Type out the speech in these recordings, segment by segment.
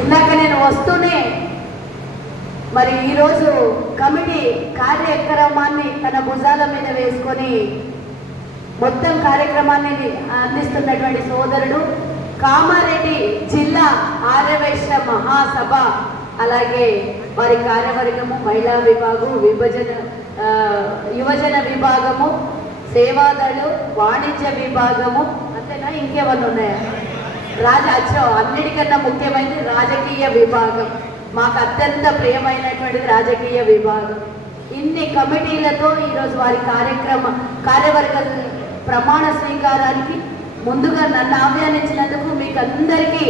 ఇందాక నేను వస్తూనే మరి ఈరోజు కమిటీ కార్యక్రమాన్ని తన భుజాల మీద వేసుకొని మొత్తం కార్యక్రమాన్ని అందిస్తున్నటువంటి సోదరుడు కామారెడ్డి జిల్లా ఆర్యవైశ్య మహాసభ, అలాగే వారి కార్యవర్గము, మహిళా విభాగం, యువజన విభాగము, సేవాదళు, వాణిజ్య విభాగము, అంతేనా ఇంకేమన్నా ఉన్నాయా? అన్నిటికన్నా ముఖ్యమైనది రాజకీయ విభాగం. మాకు అత్యంత ప్రియమైనటువంటిది రాజకీయ విభాగం. ఇన్ని కమిటీలతో ఈరోజు వారి కార్యవర్గ ప్రమాణ స్వీకారానికి ముందుగా నన్ను ఆహ్వానించినందుకు మీకు అందరికీ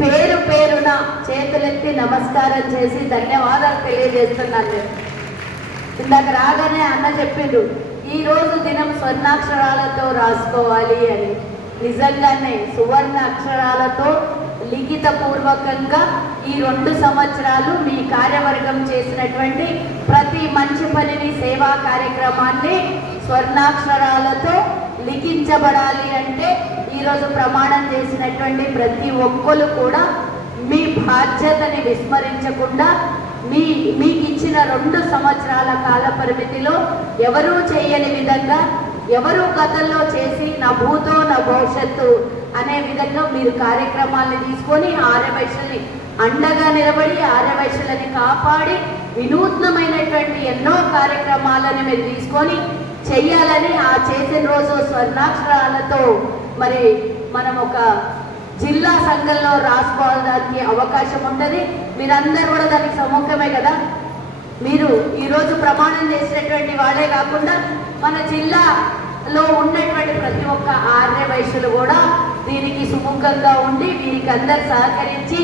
పేరు పేరున చేతులెత్తి నమస్కారం చేసి ధన్యవాదాలు తెలియజేస్తున్నాను. ఇందాక రాగానే అన్న చెప్పిండు ఈరోజు దినం స్వర్ణాక్షరాలతో రాసుకోవాలి అని. నిజంగానే సువర్ణ అక్షరాలతో లిఖిత పూర్వకంగా ఈ 2 సంవత్సరాలు మీ కార్యవర్గం చేసినటువంటి ప్రతి మంచి పనిని, సేవా కార్యక్రమాన్ని స్వర్ణాక్షరాలతో లిఖించబడాలి అంటే ఈరోజు ప్రమాణం చేసినటువంటి ప్రతి ఒక్కరు కూడా మీ బాధ్యతని విస్మరించకుండా మీకు ఇచ్చిన 2 సంవత్సరాల కాల పరిమితిలో ఎవరూ చేయని విధంగా, ఎవరు గతంలో చేసి నా భూతో నా భవిష్యత్తు అనే విధంగా మీరు కార్యక్రమాన్ని తీసుకొని ఆర్యవైశ్యుల్ని అండగా నిలబడి ఆర్యవైశ్యులని కాపాడి వినూత్నమైనటువంటి ఎన్నో కార్యక్రమాలను మీరు తీసుకొని చెయ్యాలని, ఆ చేసిన రోజు స్వర్ణాక్షరాలతో మరి మనం ఒక జిల్లా సంఘంలో రాసుకోవడానికి అవకాశం ఉంటుంది. మీరందరూ కూడా దానికి సముఖమే కదా. మీరు ఈరోజు ప్రమాణం చేసినటువంటి వాళ్ళే కాకుండా మన జిల్లాలో ఉన్నటువంటి ప్రతి ఒక్క ఆర్యవైశ్యులు కూడా దీనికి సుముఖంగా ఉండి వీరికి అందరు సహకరించి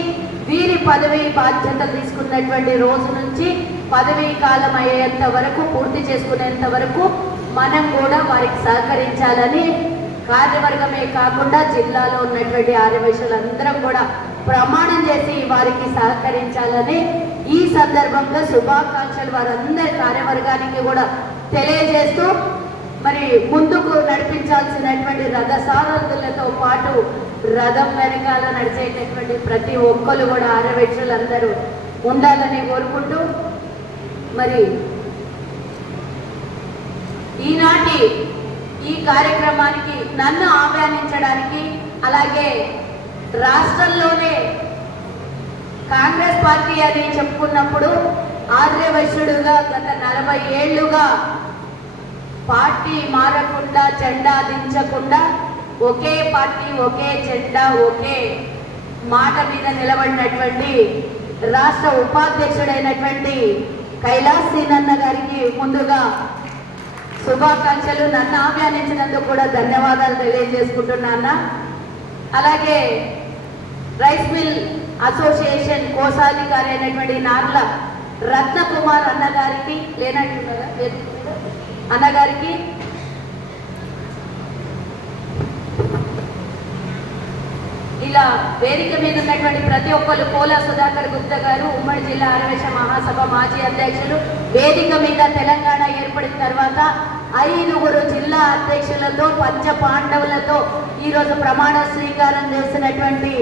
వీరి పదవి బాధ్యతలు తీసుకున్నటువంటి రోజు నుంచి పదవీ కాలం అయ్యేంత వరకు, పూర్తి చేసుకునేంత వరకు మనం కూడా వారికి సహకరించాలని కార్యవర్గమే కాకుండా జిల్లాలో ఉన్నటువంటి ఆర్యవైశ్యులందరం కూడా ప్రమాణం చేసి వారికి సహకరించాలని ఈ సందర్భంగా శుభాకాంక్షలు వారందరి కార్యవర్గానికి కూడా తెలియజేస్తూ, మరి ముందుకు నడిపించాల్సినటువంటి రథసారథులతో పాటు రథం వెనకాల నడిచేటటువంటి ప్రతి ఒక్కరు కూడా ఆర్యవైశ్యులందరూ ఉండాలని కోరుకుంటూ, మరి ఈనాటి ఈ కార్యక్రమానికి నన్ను ఆహ్వానించడానికి, అలాగే రాష్ట్రంలోనే కాంగ్రెస్ పార్టీ అని చెప్పుకున్నప్పుడు ఆర్యవైశ్యుడుగా గత 40 ఏళ్లుగా పార్టీ మారకుండా, జెండా దించకుండా ఒకే పార్టీ, ఒకే జెండా, ఒకే మాట మీద నిలబడినటువంటి రాష్ట్ర ఉపాధ్యక్షుడైనటువంటి కైలాస్ సీనన్న గారికి ముందుగా శుభాకాంక్షలు. నన్ను ఆహ్వానించినందుకు కూడా ధన్యవాదాలు తెలియజేసుకుంటున్నా. అలాగే రైస్ మిల్ అసోసియేషన్ కోశాధికారి అయినటువంటి నార్ల రత్నకుమార్ అన్నగారికి, అన్నగారికి, ఇలా వేదిక మీద ఉన్నటువంటి ప్రతి ఒక్కరు, పోలా సుధాకర్ గుప్తా గారు ఉమ్మడి జిల్లా ఆర్యవైశ్య మహాసభ మాజీ అధ్యక్షులు, వేదిక మీద తెలంగాణ ఏర్పడిన తర్వాత 5 జిల్లా అధ్యక్షులతో, పంచ పాండవులతో ఈరోజు ప్రమాణ స్వీకారం చేసినటువంటి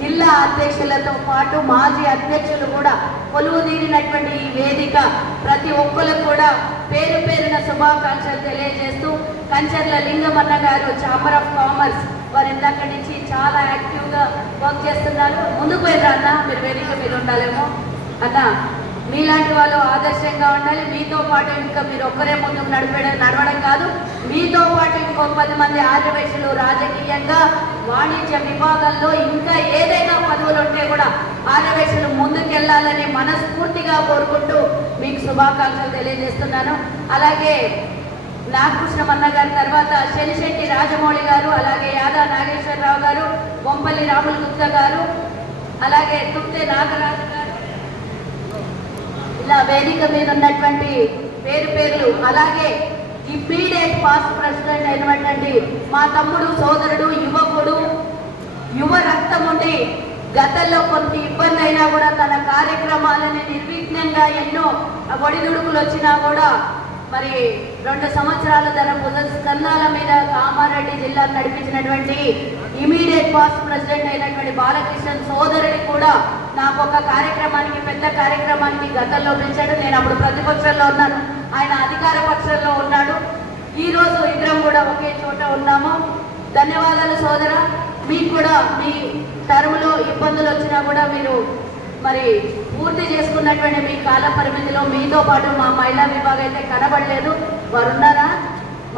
జిల్లా అధ్యక్షులతో పాటు మాజీ అధ్యక్షులు కూడా కొలువు తీరినటువంటి ఈ వేదిక ప్రతి ఒక్కరికి కూడా పేరు పేరున శుభాకాంక్షలు తెలియజేస్తూ, కంచర్ల లింగమన్న గారు ఛాంబర్ ఆఫ్ కామర్స్ వారు ఇందాక నుంచి చాలా యాక్టివ్గా వర్క్ చేస్తున్నారు. ముందుకు వెళ్ళరా అన్న, మీరు వేదిక మీద ఉండాలేమో అన్న. మీలాంటి వాళ్ళు ఆదర్శంగా ఉండాలి. మీతో పాటు ఇంకా మీరు ఒక్కరే ముందుకు నడవడం కాదు, మీతో పాటు ఇంకో 10 మంది ఆర్యవైశ్యులు రాజకీయంగా, వాణిజ్య విభాగంలో ఇంకా ఏదైనా పదవులు ఉంటే కూడా ఆర్యవైశ్యులు ముందుకెళ్లాలని మనస్ఫూర్తిగా కోరుకుంటూ మీకు శుభాకాంక్షలు తెలియజేస్తున్నాను. అలాగే నాగకృష్ణమన్న గారి తర్వాత శనిశెట్టి రాజమౌళి గారు, అలాగే యాదా నాగేశ్వరరావు గారు, బొంపల్లి రాములు గుప్తా గారు, అలాగే తుప్తే నాగరాజు గారు, ఇలా వేదిక మీద ఉన్నటువంటి పేర్లు, అలాగే ఇమ్మీడియట్ పాస్ట్ ప్రెసిడెంట్ అయినటువంటి మా తమ్ముడు, సోదరుడు, యువకుడు, యువ రక్తం ఉండి గతంలో కొంత ఇబ్బంది అయినా కూడా తన కార్యక్రమాలని నిర్విఘ్నంగా ఎన్నో ఒడిదుడుకులు వచ్చినా కూడా మరి 2 సంవత్సరాల తన స్కంధాల మీద కామారెడ్డి జిల్లా నడిపించినటువంటి ఇమీడియట్ పాస్ట్ ప్రెసిడెంట్ అయినటువంటి బాలకృష్ణ సోదరుడి కూడా నాకు ఒక కార్యక్రమానికి, పెద్ద కార్యక్రమానికి గతంలో పిలిచాడు. నేను అప్పుడు ప్రతిపక్షంలో ఉన్నాను, ఆయన అధికార పక్షంలో ఉన్నాడు. ఈరోజు ఇద్దరం కూడా ఒకే చోట ఉన్నాము. ధన్యవాదాలు సోదర. మీకు కూడా మీ టర్మ్లో ఇబ్బందులు వచ్చినా కూడా మీరు మరి పూర్తి చేసుకున్నటువంటి మీ కాల పరిమితిలో మీతో పాటు మా మహిళా విభాగం అయితే కనబడలేదు. వారు ఉన్నారా?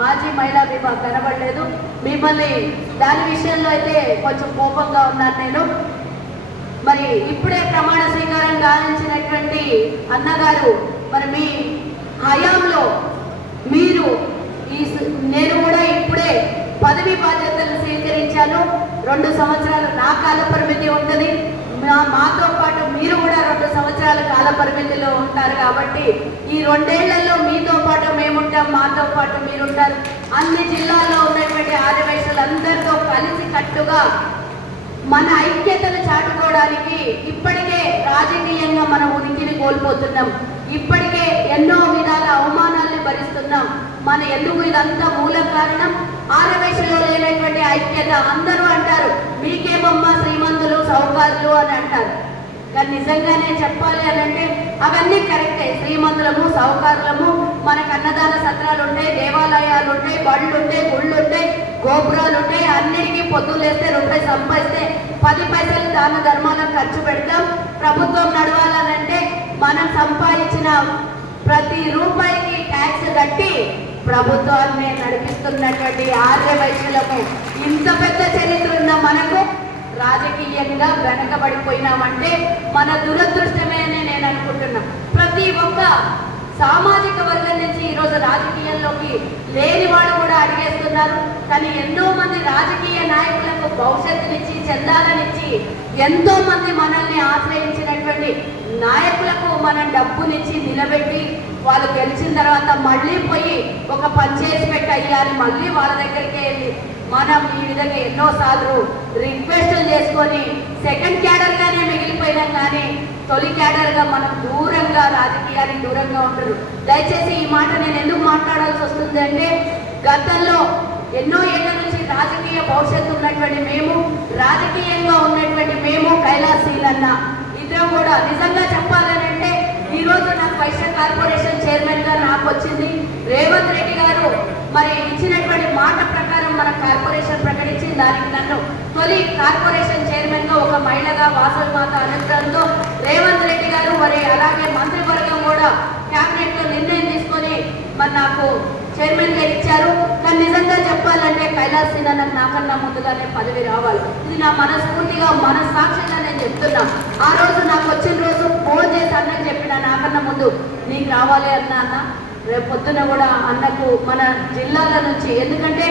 మాజీ మహిళా విభాగం కనబడలేదు. మిమ్మల్ని దాని విషయంలో అయితే కొంచెం కోపంగా ఉన్నాను నేను. మరి ఇప్పుడే ప్రమాణ స్వీకారం గావించినటువంటి అన్నగారు, మరి మీ హయాంలో మీరు నేను కూడా ఇప్పుడే పదవి బాధ్యతలు స్వీకరించాను. 2 సంవత్సరాలు నా కాల పరిమితి ఉంటుంది. మాతో పాటు మీరు కూడా 2 సంవత్సరాల కాల పరిమితిలో ఉంటారు. కాబట్టి ఈ 2 ఏళ్లలో మీతో పాటు మేముంటాం, మాతో పాటు మీరుంటారు. అన్ని జిల్లాల్లో ఉన్నటువంటి ఆదివాసులందరితో కలిసి కట్టుగా మన ఐక్యతను చాటుకోవడానికి ఇప్పటికే రాజకీయంగా మనం ఉనికిని కోల్పోతున్నాం. ఇప్పటికే ఎన్నో విధాల అవమానాలను భరిస్తున్నాం. మన ఎందుకు ఇదంతా మూల కారణం ఆదివాసులో లేనటువంటి ఐక్యత. అందరూ అంటారు మీకేమమ్మా శ్రీమంతులు సౌకర్యాలు అని అంటారు. కానీ నిజంగానే చెప్పాలి అని అంటే అవన్నీ కరెక్టే. శ్రీమంతులము సౌకర్యము, మనకు అన్నదాన సత్రాలు ఉంటాయి, దేవాలయాలు ఉంటాయి, బళ్ళు ఉంటాయి, గుళ్ళు ఉంటాయి, గోపురాలు ఉంటాయి. అన్నిటికీ పొద్దులేస్తే రూపాయి సంపాదిస్తే 10 పైసలు దాన ధర్మాలకు ఖర్చు పెడతాం. ప్రభుత్వం నడవాలనంటే మనం సంపాదించిన ప్రతి రూపాయికి ట్యాక్స్ కట్టి ప్రభుత్వాన్ని నడిపిస్తున్నటువంటి ఆర్యవైశ్యులకు ఇంత పెద్ద చరిత్ర ఉన్న మనకు రాజకీయంగా వెనకబడిపోయినామంటే మన దురదృష్టమే అని నేను అనుకుంటున్నా. ప్రతి ఒక్క సామాజిక వర్గం నుంచి ఈరోజు రాజకీయంలోకి లేని వాళ్ళు కూడా అడిగేస్తున్నారు. కానీ ఎంతో మంది రాజకీయ నాయకులకు భవిష్యత్తునిచ్చి చందాలనిచ్చి ఎంతో మంది మనల్ని ఆశ్రయించినటువంటి నాయకులకు మనం డబ్బునిచ్చి నిలబెట్టి వాళ్ళు గెలిచిన తర్వాత మళ్ళీ పోయి ఒక పంచేసి పెట్టయ్యాలి, మళ్ళీ వాళ్ళ దగ్గరికి వెళ్ళి మనం ఈ విధంగా ఎన్నోసార్లు రిక్వెస్టులు చేసుకొని సెకండ్ క్యాడర్గానే మిగిలిపోయినాం. కానీ తొలి క్యాడర్గా మనం దూరంగా, రాజకీయానికి దూరంగా ఉంటారు. దయచేసి ఈ మాట నేను ఎందుకు మాట్లాడాల్సి వస్తుంది అంటే గతంలో ఎన్నో ఏళ్ల నుంచి రాజకీయ భవిష్యత్తు ఉన్నటువంటి మేము, రాజకీయంగా ఉన్నటువంటి మేము, కైలాసీలన్న ఇద్దరం కూడా నిజంగా చెప్పాలనంటే ఈరోజు నాకు వైశ్య కార్పొరేషన్ చైర్మన్గా నాకు వచ్చింది. రేవంత్ రెడ్డి గారు మరి ఇచ్చినటువంటి మాట ప్రకారం మన కార్పొరేషన్ ప్రకటించి దానికి నన్ను తొలి కార్పొరేషన్ చైర్మన్గా ఒక మహిళగా వాసవి మాత అనుగ్రహంతో రేవంత్ రెడ్డి గారు మరి అలాగే మంత్రివర్గం కూడా క్యాబినెట్లో నిర్ణయం తీసుకొని మరి నాకు చైర్మన్గా ఇచ్చారు. కానీ నిజంగా చెప్పాలంటే కైలాసీన నాకన్నా ముందుగానే పదవి రావాలి. ఇది నా మనస్ఫూర్తిగా మనస్సాక్షిగా నేను చెప్తున్నా. ఆ రోజు నాకు వచ్చిన రోజు ఫోన్ చేసి అన్నకు చెప్పిన నాకన్నా ముందు నీకు రావాలి అన్న రేపు పొద్దున కూడా అన్నకు మన జిల్లాల నుంచి, ఎందుకంటే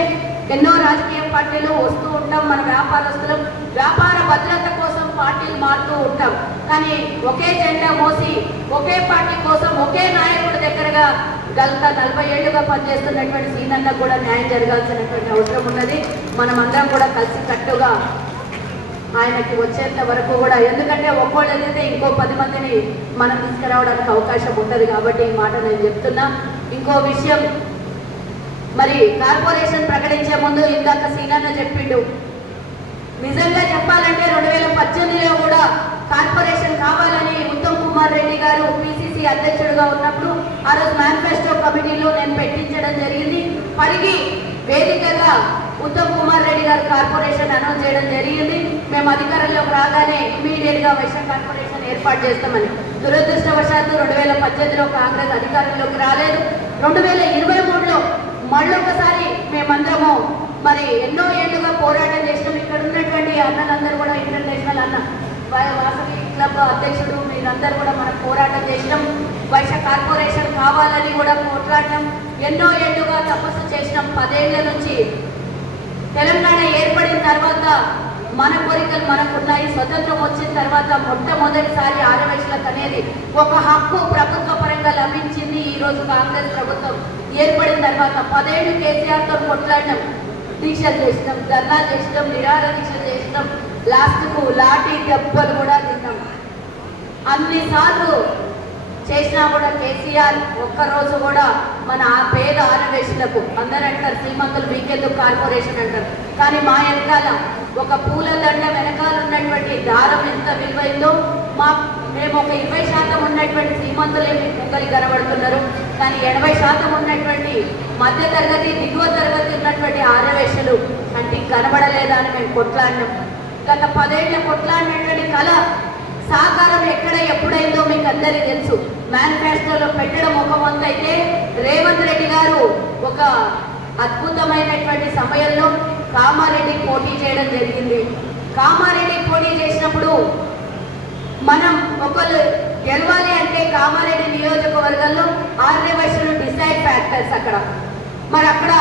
ఎన్నో రాజకీయ పార్టీలు వస్తూ ఉంటాం, మన వ్యాపారస్తులం వ్యాపార భద్రత కోసం పార్టీలు మారుతూ ఉంటాం. కానీ ఒకే జెండా మోసి ఒకే పార్టీ కోసం ఒకే నాయకుడి దగ్గరగా గత 40 ఏళ్లుగా పనిచేస్తున్నటువంటి సీనన్నకు కూడా న్యాయం జరగాల్సినటువంటి అవసరం ఉన్నది. మనం అందరం కూడా కలిసి కట్టుగా ఆయనకి వచ్చేంత వరకు కూడా, ఎందుకంటే ఒక్కోళ్ళు ఎదిగితే ఇంకో 10 మందిని మనం తీసుకురావడానికి అవకాశం ఉంటుంది. కాబట్టి ఈ మాట నేను చెప్తున్నా. ఇంకో విషయం, మరి కార్పొరేషన్ ప్రకటించే ముందు ఇందాక సీనన్న చెప్పిండు, నిజంగా చెప్పాలంటే 2018లో కూడా కార్పొరేషన్ కావాలని ఉత్తమ్ కుమార్ రెడ్డి గారు పిసిసి అధ్యక్షుడిగా ఉన్నప్పుడు ఆ రోజు మేనిఫెస్టో కమిటీలో నేను పెట్టించడం జరిగింది. పరిగి వేదికగా ఉత్తమ్ కుమార్ రెడ్డి గారు కార్పొరేషన్ అనౌన్స్ చేయడం జరిగింది. మేము అధికారంలోకి రాగానే ఇమీడియట్గా వైశ్య కార్పొరేషన్ ఏర్పాటు చేస్తామని. దురదృష్టవశాత్తు 2018లో కాంగ్రెస్ అధికారంలోకి రాలేదు. 2023లో మళ్ళొకసారి మేమందరము మరి ఎన్నో ఏళ్లుగా పోరాటం చేసినాం. ఇక్కడ ఉన్నటువంటి అన్నలందరూ కూడా ఇంటర్నేషనల్ అన్న వాసవి క్లబ్ అధ్యక్షుడు మీరందరూ కూడా మనం పోరాటం చేసినాం. వైశ్య కార్పొరేషన్ కావాలని కూడా పోరాటం ఎన్నో ఏళ్లుగా తపస్సు చేసినాం. 10 ఏళ్ల నుంచి తెలంగాణ ఏర్పడిన తర్వాత మన కోరికలు మనకున్నాయి. స్వతంత్రం వచ్చిన తర్వాత మొట్టమొదటిసారి ఆదివాసులకు అనేది ఒక హక్కు ప్రభుత్వ పరంగా లభించింది. ఈరోజు కాంగ్రెస్ ప్రభుత్వం ఏర్పడిన తర్వాత 10 ఏళ్ళు కేసీఆర్తో కొట్లాడినాం, దీక్షలు చేసినాం, ధర్నాలు చేసినాం, నిరాహార దీక్షలు చేసినాం, లాస్ట్కు లాఠీ దెబ్బలు కూడా తిన్నాం. అన్నిసార్లు చేసినా కూడా కేసీఆర్ ఒక్కరోజు కూడా మన పేద ఆదివాసులకు, అందరూ అంటారు శ్రీమంతులు మీకెందుకు కార్పొరేషన్ అంటారు, కానీ మా వెనకాల ఒక పూల దండ వెనకాల ఉన్నటువంటి దారం ఎంత విలువైందో మేము ఒక 20% ఉన్నటువంటి శ్రీమంతులే మీకు ముందరికి కనబడుతున్నారు, కానీ 80% ఉన్నటువంటి మధ్యతరగతి దిగువ తరగతి ఉన్నటువంటి ఆర్యవేశ్యలు కంటికి కనబడలేదా అని మేము కొట్లాడినాం. గత 10 ఏళ్ల కొట్లాడినటువంటి కళ సాకారం ఎక్కడ ఎప్పుడైందో మీకు అందరికీ తెలుసు. మేనిఫెస్టోలో పెట్టడం ఒక వంతు అయితే, రేవంత్ రెడ్డి గారు ఒక అద్భుతమైనటువంటి సమయంలో కామారెడ్డి పోటీ చేయడం జరిగింది. కామారెడ్డి పోటీ చేసినప్పుడు మనం ఒకళ్ళు గెలవాలి అంటే కామారెడ్డి నియోజకవర్గంలో ఆర్యవైశ్యులు డిసైడ్ ఫ్యాక్టర్స్ అక్కడ. అక్కడ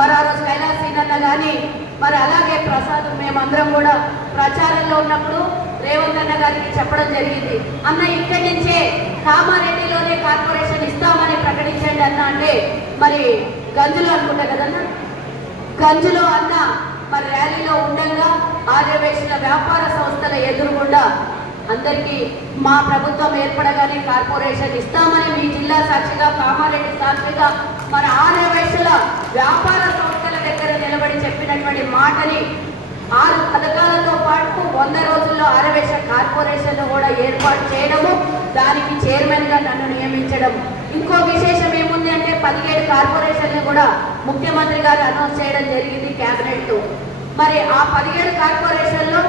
ఆ రోజు కైలాస్ సీనన్న కానీ అలాగే ప్రసాద్ మేమందరం కూడా ప్రచారంలో ఉన్నప్పుడు రేవంత్ అన్న గారికి చెప్పడం జరిగింది, అన్న ఇక్కడి నుంచే కామారెడ్డిలోనే కార్పొరేషన్ ఇస్తామని ప్రకటించండి అన్న. అంటే గంజులో అనుకుంటా కదన్నా, గంజులో అన్న ర్యాలీలో ఉండగా ఆర్యవైశ్యుల వ్యాపార సంస్థల ఎదురుగుండా అందరికీ మా ప్రభుత్వం ఏర్పడగానే కార్పొరేషన్ ఇస్తామని మీ జిల్లా సాక్షిగా కామారెడ్డి సాక్షిగా ఆర్యవైశ్యుల వ్యాపార సంస్థల దగ్గర నిలబడి చెప్పినటువంటి మాటని 6 పథకాలతో పాటు 100 రోజుల్లో ఆర్యవైశ్య కార్పొరేషన్ కూడా ఏర్పాటు చేయడము, దానికి చైర్మన్గా నన్ను నియమించడం. ఇంకో విశేషం ఏముంది అంటే 17 కార్పొరేషన్లు కూడా ముఖ్యమంత్రి గారు అనౌన్స్ చేయడం జరిగింది క్యాబినెట్. ఆ 17 కార్పొరేషన్లో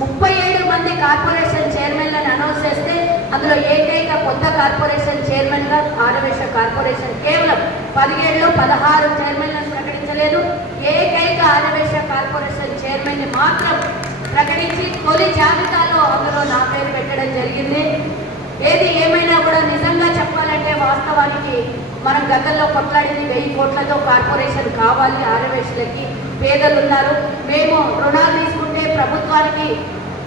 37 మంది కార్పొరేషన్ చైర్మన్లను అనౌన్స్ చేస్తే అందులో ఏకైక కొత్త కార్పొరేషన్ చైర్మన్గా ఆర్యవైశ్య కార్పొరేషన్ కేవలం 17లో 16 చైర్మన్లను ప్రకటించలేదు. ఏకైక ఆర్యవైశ్య కార్పొరేషన్ చైర్మన్ని మాత్రం ప్రకటించి తొలి జాబితాలో అందులో నా పేరు పెట్టడం జరిగింది. ఏది ఏమైనా కూడా నిజంగా చెప్పాలంటే వాస్తవానికి మనం గతంలో కొట్లాడింది 1000 కోట్లతో కార్పొరేషన్ కావాలి ఆర్యవైశ్యులకి. పేదలు ఉన్నారు, మేము రుణాలు తీసుకుంటే ప్రభుత్వానికి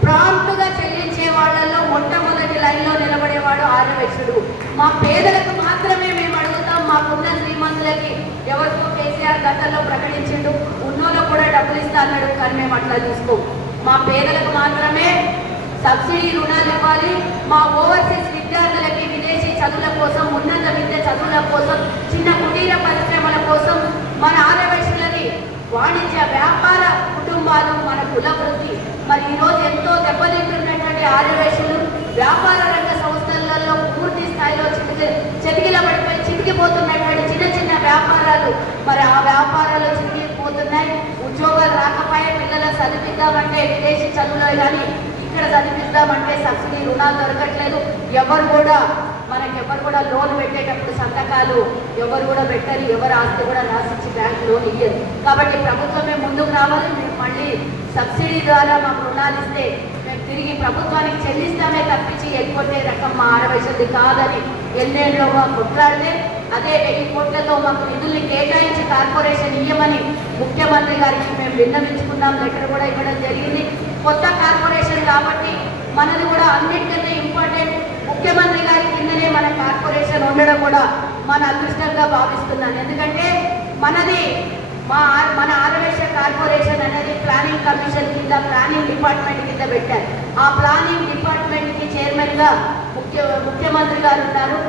ప్రాంప్ట్గా చెల్లించే వాళ్ళల్లో మొట్టమొదటి లైన్లో నిలబడేవాడు ఆర్యవైశ్యుడు. మా పేదలకు మాత్రమే మేము అడుగుతాం, మాకున్న శ్రీమంతులకి ఎవరికో కేసీఆర్ గతంలో ప్రకటించిండు, ఉన్నోళ్ళకు కూడా డబ్బులు ఇస్తా అన్నాడు, కానీ మేము అట్లా తీసుకోం. మా పేదలకు మాత్రమే సబ్సిడీ రుణాలు ఇవ్వాలి. మా ఓవర్సీస్ విద్యార్థులకి విదేశీ చదువుల కోసం, ఉన్నత విద్య చదువుల కోసం, చిన్న కుటీర పరిశ్రమల కోసం ఆర్యవైశ్యులని వాణిజ్య వ్యాపార కుటుంబాలు కుల వృత్తి ఈరోజు ఎంతో దెబ్బతింటున్నటువంటి ఆర్యవైశ్యులు వ్యాపార రంగ సంస్థలలో పూర్తి స్థాయిలో చితికిపోతున్నటువంటి చిన్న చిన్న వ్యాపారాలు ఆ వ్యాపారాలు చితికిపోతున్నాయి. ఉద్యోగాలు రాకపోయే పిల్లలకు చదివిద్దామంటే విదేశీ చదువులో కానీ ఇక్కడ చదివిద్దామంటే సబ్సిడీ రుణాలు దొరకట్లేదు. ఎవరు కూడా లోన్ పెట్టేటప్పుడు సంతకాలు ఎవరు కూడా పెట్టరు, ఎవరు ఆస్తి కూడా రాసిచ్చి బ్యాంక్ లోన్ ఇయ్యరు. కాబట్టి ప్రభుత్వమే ముందుకు రావాలి. మేము మళ్ళీ సబ్సిడీ ద్వారా మాకు రుణాలు ఇస్తే మేము తిరిగి ప్రభుత్వానికి చెల్లిస్తామే తప్పించి ఎగ్గొట్టే రకం మా ఆర్యవైశ్యులది కాదని ఎన్నేళ్ళలో కొట్లాడితే అదే 1000 కోట్లతో మాకు నిధుల్ని కేటాయించి కార్పొరేషన్ ఇయ్యమని ముఖ్యమంత్రి గారికి మేము విన్నవించుకున్నాం, లెటర్ కూడా ఇవ్వడం జరిగింది. కొత్త కార్పొరేషన్ కాబట్టి మనది కూడా అన్నింటికన్నా ఇంపార్టెంట్. ముఖ్యమంత్రి గారి కిందనే మన కార్పొరేషన్ ఉండడం కూడా మన అదృష్టంగా భావిస్తున్నాను. ఎందుకంటే మన ఆర్యవైశ్య కార్పొరేషన్ అనేది ప్లానింగ్ కమిషన్ కింద, ప్లానింగ్ డిపార్ట్మెంట్ కింద పెట్టారు. ఆ ప్లానింగ్ డిపార్ట్మెంట్కి చైర్మన్గా ముఖ్యమంత్రి గారు ఉన్నారు,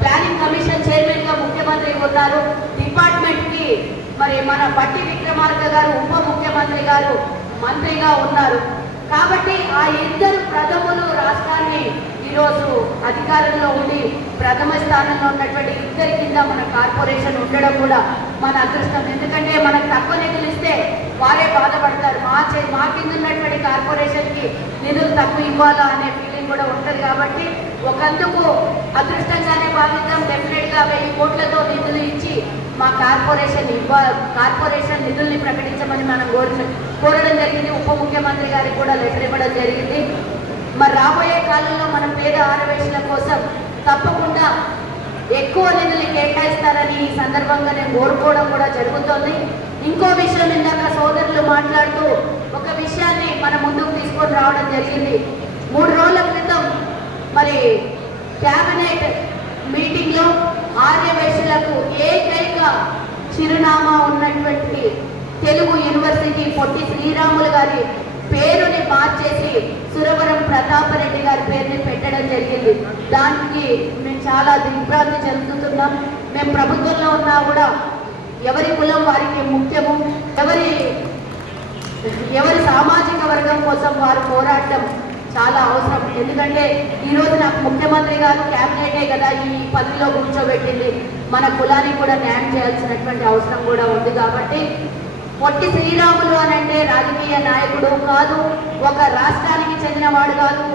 ప్లానింగ్ కమిషన్ చైర్మన్గా ముఖ్యమంత్రి ఉన్నారు, డిపార్ట్మెంట్కి మన బట్టి విక్రమార్క గారు ఉప ముఖ్యమంత్రి గారు మంత్రిగా ఉన్నారు. కాబట్టి ఆ ఇద్దరు ప్రథములు రాష్ట్రాన్ని ఈరోజు అధికారంలో ఉండి ప్రథమ స్థానంలో ఉన్నటువంటి ఇద్దరి కింద మన కార్పొరేషన్ ఉండడం కూడా మన అదృష్టం. ఎందుకంటే మనకు తక్కువ నిధులు ఇస్తే వారే బాధపడతారు, మా కింద ఉన్నటువంటి కార్పొరేషన్కి నిధులు తక్కువ ఇవ్వాలా అనే ఫీలింగ్ కూడా ఉంటుంది. కాబట్టి ఒకందుకు అదృష్టంగానే భావిద్దాం. డెఫినెట్గా 1000 కోట్లతో నిధులు ఇచ్చి మా కార్పొరేషన్ నిధుల్ని ప్రకటించమని మనం కోరడం జరిగింది. ఉప ముఖ్యమంత్రి గారికి కూడా లెటర్ ఇవ్వడం జరిగింది. రాబోయే కాలంలో మన పేద ఆర్యవైశ్యుల కోసం తప్పకుండా ఎక్కువ నిధులు కేటాయిస్తారని ఈ సందర్భంగా నేను కోరుకోవడం కూడా జరుగుతోంది. ఇంకో విషయం, ఇందాక సోదరులు మాట్లాడుతూ ఒక విషయాన్ని మన ముందుకు తీసుకొని రావడం జరిగింది. 3 రోజుల క్రితం క్యాబినెట్ మీటింగ్లో ఆర్యవైశ్యులకు ఏకైక చిరునామా ఉన్నటువంటి తెలుగు యూనివర్సిటీ పొట్టి శ్రీరాములు గారి పేరుని మార్చేసి సురవరం ప్రతాపరెడ్డి గారి పేరుని పెట్టడం జరిగింది. దానికి మేము చాలా దిగ్భ్రాంతి చెందుతున్నాం. మేము ప్రభుత్వంలో ఉన్నా కూడా ఎవరి కులం వారికి ముఖ్యము, ఎవరి సామాజిక వర్గం కోసం వారు పోరాటం చాలా అవసరం. ఎందుకంటే ఈరోజు నాకు ముఖ్యమంత్రి గారు క్యాబినెటే కదా ఈ పదవిలో కూర్చోబెట్టింది, మన కులానికి కూడా న్యాయం చేయాల్సినటువంటి అవసరం కూడా ఉంది. కాబట్టి పొట్టి శ్రీరాములు అని అంటే రాజకీయ నాయకుడు కాదు, ఒక రాష్ట్రానికి చెందినవాడు కాదు,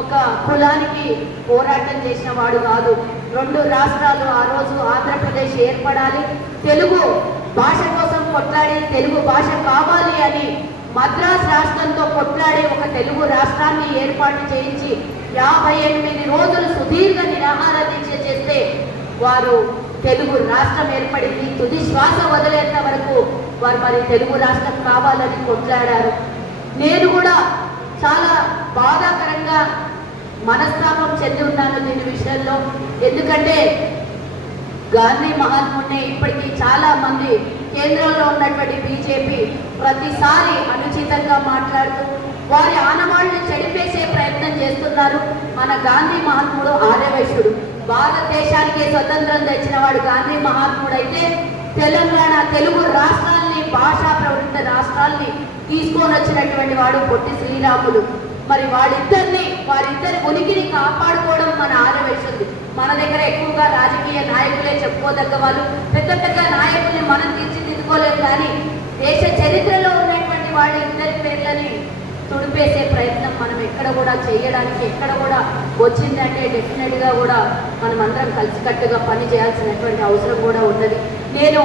ఒక కులానికి పోరాటం చేసిన వాడు కాదు. 2 రాష్ట్రాలు ఆ రోజు ఆంధ్రప్రదేశ్ ఏర్పడాలి, తెలుగు భాష కోసం కొట్లాడి తెలుగు భాష కావాలి అని మద్రాస్ రాష్ట్రంతో కొట్లాడి ఒక తెలుగు రాష్ట్రాన్ని ఏర్పాటు చేయించి 58 రోజులు సుదీర్ఘ నిరాహార దీక్ష చేస్తే వారు తెలుగు రాష్ట్రం ఏర్పడింది. తుది శ్వాస వదిలేంత వరకు వారు మరి తెలుగు రాష్ట్రం కావాలని కొట్లాడారు. నేను కూడా చాలా బాధాకరంగా మనస్తాపం చెంది ఉన్నాను దీని విషయంలో. ఎందుకంటే గాంధీ మహాత్ముడిని ఇప్పటికీ చాలా మంది కేంద్రంలో ఉన్నటువంటి బీజేపీ ప్రతిసారి అనుచితంగా మాట్లాడుతూ వారి ఆనవాళ్ళని చెడిపేసే ప్రయత్నం చేస్తున్నారు. మన గాంధీ మహాత్ముడు ఆర్యవైశ్యుడు, భారతదేశానికి స్వతంత్రం తెచ్చిన వాడు గాంధీ మహాత్ముడు అయితే తెలంగాణ తెలుగు రాష్ట్రాల్ని భాషా ప్రవృత్త రాష్ట్రాల్ని తీసుకొని వచ్చినటువంటి వాడు పొట్టి శ్రీరాములు. మరి వారిద్దరి ఉనికిని కాపాడుకోవడం మన ఆర్యవైశ్యుది. మన దగ్గర ఎక్కువగా రాజకీయ నాయకులే చెప్పుకోదగ్గ వాళ్ళు, పెద్ద పెద్ద నాయకుల్ని మనం తీర్చిదిద్దుకోలేము. కానీ దేశ చరిత్రలో ఉన్నటువంటి వాళ్ళ ఇద్దరి పేర్లని తుడిపేసే ప్రయత్నం మనం ఎక్కడ కూడా చేయడానికి ఎక్కడ కూడా వచ్చిందంటే డెఫినెట్గా కూడా మనం అందరం కలిసికట్టుగా పని చేయాల్సినటువంటి అవసరం కూడా ఉన్నది. నేను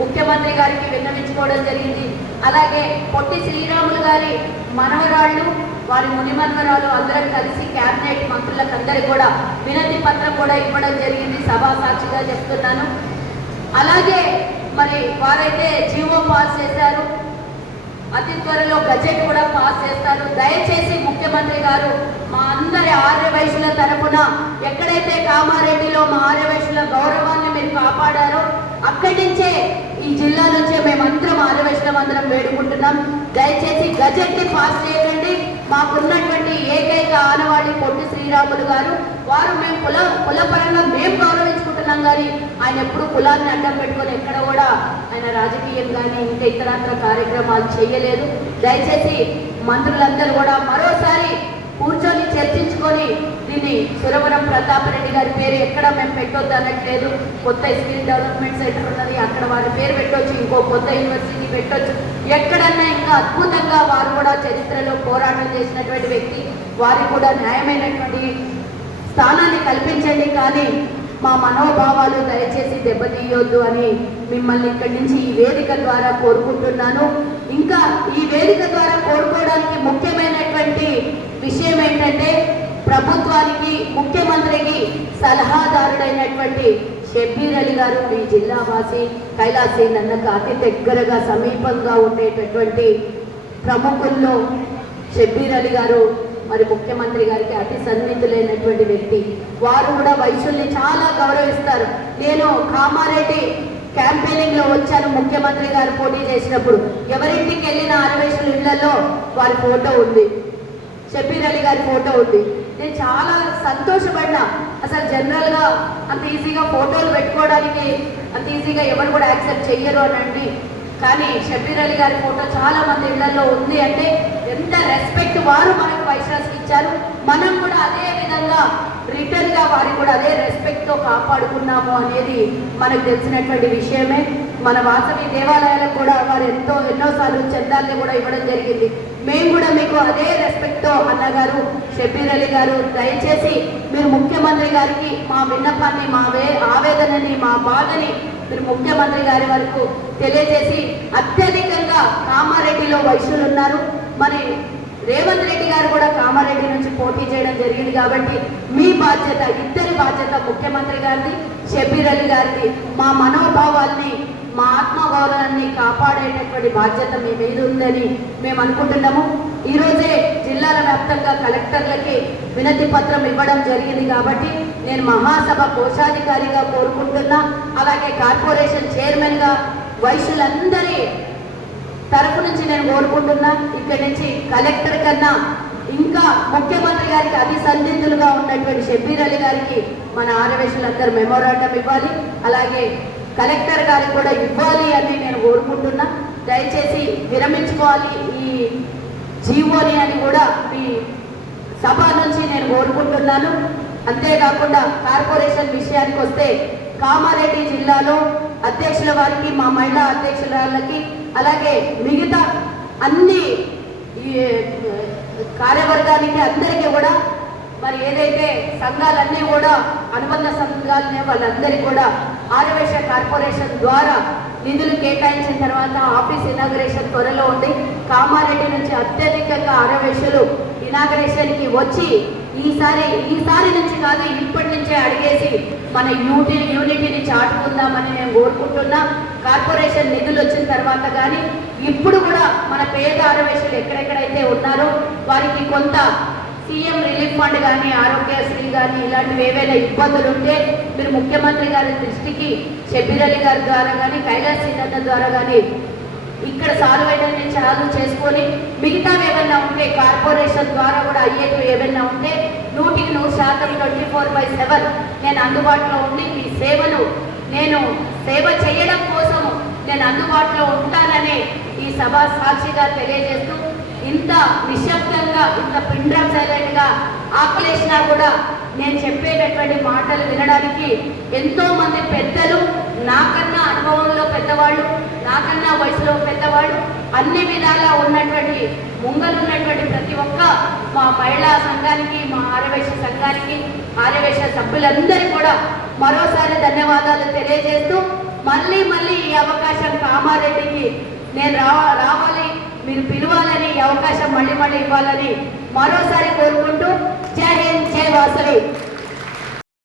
ముఖ్యమంత్రి గారికి విన్నవించుకోవడం జరిగింది. అలాగే పొట్టి శ్రీరాములు గారి మనవరాళ్ళు, వారి మునిమన్వరాలు అందరం కలిసి క్యాబినెట్ మంత్రులకు అందరికీ కూడా వినతి పత్రం కూడా ఇవ్వడం జరిగింది, సభా సాక్షిగా చెప్తున్నాను. అలాగే మరి వారైతే జీవో పాస్ చేశారు, అతి త్వరలో బడ్జెట్ కూడా పాస్ చేస్తారు. దయచేసి ముఖ్యమంత్రి గారు మా అందరి ఆర్యవైశ్యుల తరఫున ఎక్కడైతే కామారెడ్డిలో మా ఆర్యవైశ్యుల గౌరవాన్ని మీరు కాపాడారో అక్కడి నుంచే ఈ జిల్లా నుంచే మేమందరం ఆర్యవైశ్యులం అందరం వేడుకుంటున్నాం. దయచేసి బడ్జెట్ని పాస్ చేయండి. మాకున్నటువంటి ఏకైక ఆనవాళ్ళి పొట్టి శ్రీరాములు గారు. వారు మేము కులపరంగా మేము గౌరవించుకుంటున్నాం, కానీ ఆయన ఎప్పుడు కులాన్ని అడ్డం పెట్టుకొని ఎక్కడ కూడా ఆయన రాజకీయం కానీ ఇంకా ఇతరత్ర కార్యక్రమాలు చేయలేదు. దయచేసి మంత్రులందరూ కూడా మరోసారి కూర్చొని చర్చించుకొని దీన్ని సురవరం ప్రతాపరెడ్డి గారి పేరు ఎక్కడ మేము పెట్టొద్దు అనట్లేదు. కొత్త స్కిల్ డెవలప్మెంట్ సెంటర్ ఉన్నది, అక్కడ వారి పేరు పెట్టొచ్చు, ఇంకో కొత్త యూనివర్సిటీ పెట్టొచ్చు. ఎక్కడన్నా ఇంకా అద్భుతంగా వారు కూడా చరిత్రలో పోరాటం చేసినటువంటి వ్యక్తి, వారికి కూడా న్యాయమైనటువంటి స్థానాన్ని కల్పించండి. కానీ మా మనోభావాలు దయచేసి దెబ్బతీయొద్దు అని మిమ్మల్ని ఇక్కడి నుంచి ఈ వేదిక ద్వారా కోరుకుంటున్నాను. ఇంకా ఈ వేదిక ద్వారా కోరుకోవడానికి ముఖ్యమైనటువంటి విషయం ఏంటంటే ప్రభుత్వానికి ముఖ్యమంత్రికి సలహాదారుడైనటువంటి షబ్బీర్ అలీ గారు మీ జిల్లా వాసి, కైలాసి నన్నకు అతి దగ్గరగా సమీపంగా ఉండేటటువంటి ప్రముఖుల్లో షబ్బీర్ అలీ గారు మరి ముఖ్యమంత్రి గారికి అతి సన్నిహితులైనటువంటి వ్యక్తి. వారు కూడా వైశ్యుల్ని చాలా గౌరవిస్తారు. నేను కామారెడ్డి క్యాంపెయినింగ్ లో వచ్చాను, ముఖ్యమంత్రి గారు పోటీ చేసినప్పుడు ఎవరింటికి వెళ్ళిన ఆర్యవైశ్యుల ఇళ్లలో వారి ఫోటో ఉంది, షబ్బీర్ అలీ గారి ఫోటో ఉంది. నేను చాలా సంతోషపడినా. అసలు జనరల్గా అంత ఈజీగా ఫోటోలు పెట్టుకోవడానికి అంత ఈజీగా ఎవరు కూడా యాక్సెప్ట్ చెయ్యరు అనండి. కానీ షబ్బీర్ అలీ గారి ఫోటో చాలా మంది ఇళ్లలో ఉంది అంటే ఎంత రెస్పెక్ట్ వారు మనకు వైశ్యాస్కి ఇచ్చారు. మనం కూడా అదే విధంగా రిటర్న్గా వారికి కూడా అదే రెస్పెక్ట్తో కాపాడుకున్నాము అనేది మనకు తెలిసినటువంటి విషయమే. మన వాసవి దేవాలయాలకు కూడా వారు ఎన్నోసార్లు చందాల్ని కూడా ఇవ్వడం జరిగింది. మేము కూడా మీకు అదే రెస్పెక్ట్తో అన్నగారు షబ్బీర్ అలీ గారు దయచేసి మీరు ముఖ్యమంత్రి గారికి మా విన్నపాన్ని, మా ఆవేదనని, మా బాధని మీరు ముఖ్యమంత్రి గారి వరకు తెలియజేసి, అత్యధికంగా కామారెడ్డిలో వైశ్యులు ఉన్నారు, మరి రేవంత్ రెడ్డి గారు కూడా కామారెడ్డి నుంచి పోటీ చేయడం జరిగింది. కాబట్టి మీ బాధ్యత, ఇద్దరి బాధ్యత, ముఖ్యమంత్రి గారిది, షబ్బీర్ అలీ గారిది, మా మనోభావాల్ని, మా ఆత్మగౌరవాన్ని కాపాడేటటువంటి బాధ్యత మీ మీద ఉందని మేము అనుకుంటున్నాము. ఈరోజే జిల్లాల వ్యాప్తంగా కలెక్టర్లకి వినతి పత్రం ఇవ్వడం జరిగింది. కాబట్టి నేను మహాసభ కోశాధికారిగా కోరుకుంటున్నా, అలాగే కార్పొరేషన్ చైర్మన్గా వైశ్యులందరి తరపు నుంచి నేను కోరుకుంటున్నా. ఇక్కడి నుంచి కలెక్టర్ కన్నా ఇంకా ముఖ్యమంత్రి గారికి అతి సన్నిహితులుగా ఉన్నటువంటి షబ్బీర్ అలీ గారికి మన ఆర్యవైశ్యులందరూ మెమోరాండం ఇవ్వాలి, అలాగే కలెక్టర్ గారికి కూడా ఇవ్వాలి అని నేను కోరుకుంటున్నా. దయచేసి విరమించుకోవాలి ఈ జీవోని అని కూడా మీ నుంచి నేను కోరుకుంటున్నాను. అంతేకాకుండా కార్పొరేషన్ విషయానికి వస్తే కామారెడ్డి జిల్లాలో అధ్యక్షుల వారికి, మా మహిళా అధ్యక్షురాలకి, అలాగే మిగతా అన్ని కార్యవర్గానికి అందరికీ కూడా మరి ఏదైతే సంఘాలన్నీ కూడా అనుబంధ సంఘాలనే వాళ్ళందరికీ కూడా ఆర్యవైశ్య కార్పొరేషన్ ద్వారా నిధులు కేటాయించిన తర్వాత ఆఫీస్ ఇనాగరేషన్ త్వరలో ఉంది. కామారెడ్డి నుంచి అత్యధికంగా ఆర్యవైశ్యులు ఇనాగరేషన్కి వచ్చి ఈసారి నుంచి కాదు, ఇప్పటి నుంచే అడిగేసి మన యూనిటీని చాటుకుందామని నేను కోరుకుంటున్నా. కార్పొరేషన్ నిధులు వచ్చిన తర్వాత కానీ ఇప్పుడు కూడా మన పేద ఆర్యవైశ్యులు ఎక్కడెక్కడైతే ఉన్నారో వారికి కొంత సీఎం రిలీఫ్ ఫండ్ కానీ, ఆరోగ్యశ్రీ కానీ ఇలాంటివి ఏవైనా ఇబ్బందులు ఉంటే మీరు ముఖ్యమంత్రి గారి దృష్టికి షబ్బీర్ అలీ గారి ద్వారా కానీ, కైలాస్ శ్రీనాథ్ ద్వారా కానీ ఇక్కడ సాల్వ్ అయితే చాలు చేసుకొని మిగతావి ఏమైనా ఉంటే కార్పొరేషన్ ద్వారా కూడా అయ్యేటివి ఏమైనా ఉంటే 100% 24/7 నేను అందుబాటులో ఉండి మీ సేవలు నేను సేవ చేయడం కోసం నేను అందుబాటులో ఉంటానని ఈ సభ సాక్షిగా తెలియజేస్తూ, ఇంత నిశ్శబ్దంగా ఇంత పిండ్రం సైలెంట్గా ఆకలేసినా కూడా నేను చెప్పేటటువంటి మాటలు వినడానికి ఎంతో మంది పెద్దలు, నాకన్నా అనుభవంలో పెద్దవాళ్ళు, నాకన్నా వయసులో పెద్దవాళ్ళు, అన్ని విధాలా ఉన్నటువంటి ముంగలున్నటువంటి ప్రతి ఒక్క మా మహిళా సంఘానికి, మా ఆర్యవైశ్య సంఘానికి, ఆర్యవైశ్య సభ్యులందరికీ కూడా మరోసారి ధన్యవాదాలు తెలియజేస్తూ, మళ్ళీ ఈ అవకాశం కామారెడ్డికి నేను రావాలి, మీరు పిలవాలని, ఈ అవకాశం మళ్ళీ ఇవ్వాలని మరోసారి కోరుకుంటూ జై హింద్, జై వాసవి.